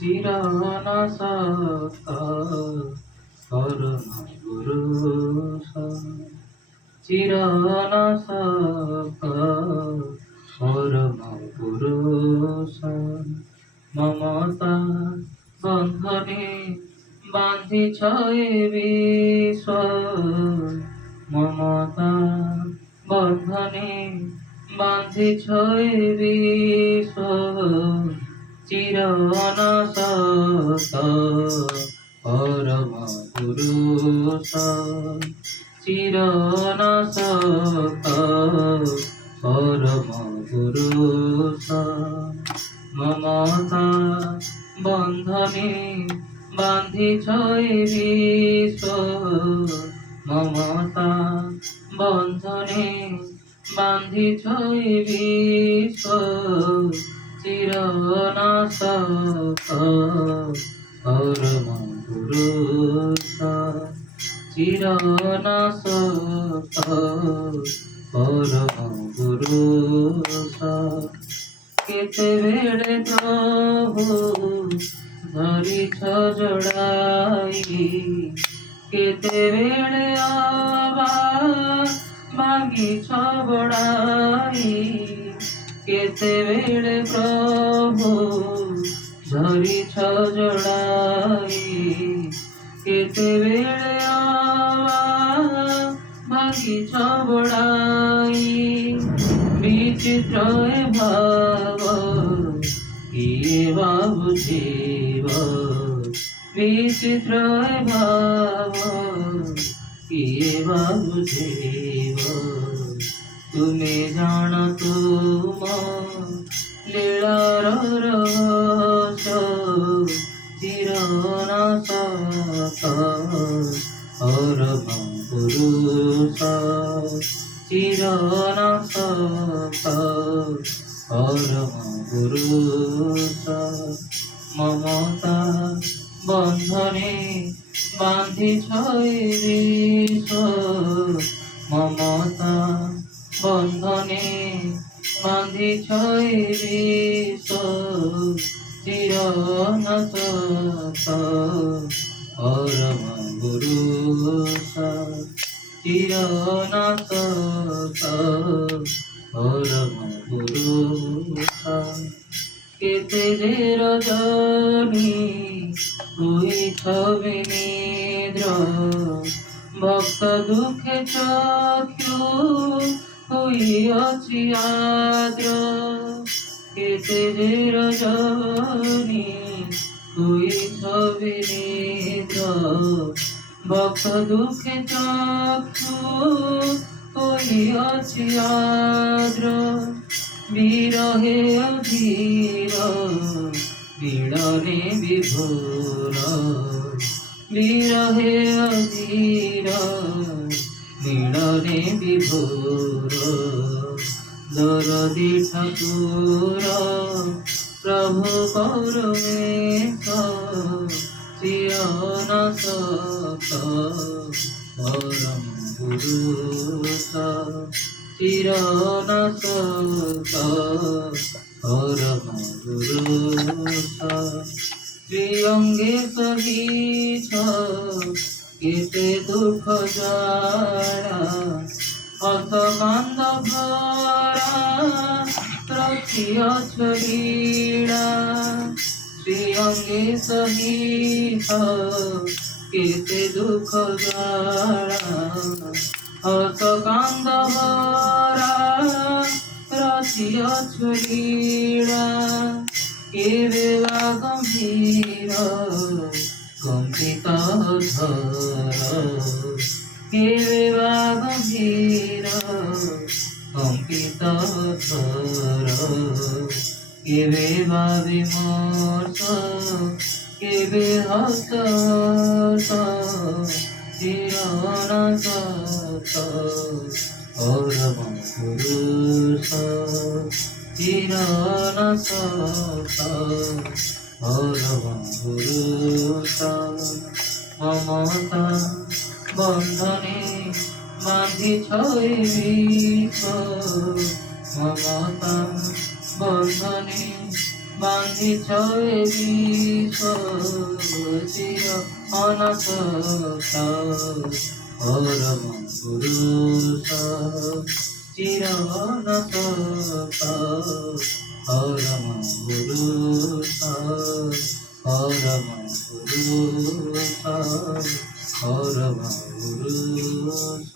চিরানাসক্ত পরম পুরুষ চিরানাসক্ত পরম পুরুষ মমতা বন্ধনে বাঁধিছ এ বিশ্ব মমতা বন্ধনে বাঁধিছ এ বিশ্ব চিরানাসক্ত পরম পুরুষ চিরানাসক্ত পরম পুরুষ মমতা বন্ধনে বাঁধিছ এ বিশ্ব মমতা বন্ধনে বাঁধিছ এ বিশ্ব চিরানাসক্ত পরম পুরুষ চিরানাসক্ত পরম পুরুষ কেতেবেলে প্রভু ধরিছ জড়াই কেতেবেলে আবার মাগিছ বড়াই কেতেবেলে প্রভু ধরিছ জড়াই কেতেবেলে আবার মাগিছ বড়াই বিচিত্র ভাব কিয়ে বা বুঝিব বিচিত্র ভাব কিয়ে বা বুঝিব তুমি জাণ তুম লীলার রহস্য চিরানাসক্ত পরম পুরুষ চিরানাসক্ত পরম পুরুষ মমতা বন্ধনে বাঁধিছ এ বিশ্ব মমতা বন্ধনে বাঁধিছ এ বিশ্ব চিরানাসক্ত পরম পুরুষ চিরানাসক্ত পরম পুরুষ কেতে যে রজনী হইছ বিনিদ্র ভক্ত দুঃখে চক্ষু হইয়াছি আদ্র কেতে যে রজনী হইছ বিনিদ্র ভক্ত দুঃখে চক্ষু হইয়াছি আদ্র বিরহে অধীর মিলনে বিভোর বিরহে অধীর মিলনে বিভোর দরদি ঠাকুর প্রভু পরমেশ চিরানাসক্ত পরম পুরুষ চিরানাসক্ত পরম পুরুষ শ্রীঅঙ্গে সহিছ কেতে দুঃখ জ্বালা হত কান্দ ভরা রখিয়াছ লীলা শ্রীঅঙ্গে সহিছ কেতে দুঃখ জ্বালা হত কান্দ ভরা রখিয়াছ লীলা কেবে বা গম্ভীর কম্পিত ধর কেবে বা গম্ভীর কম্পিত ধর কেবে বা বিমর্ষ কেবে হত চিরানাসক্ত পরম পুরুষ চিরানাসক্ত পরম পুরুষ মমতা বন্ধনে বাঁধিছ এ বিশ্ব মমতা বন্ধনে বান্ধিছ এ বিশ্ব চির অনাথ পরম পুরুষ চির অনাথ পরম পুরুষ পরম পুরুষ পরম পুরুষ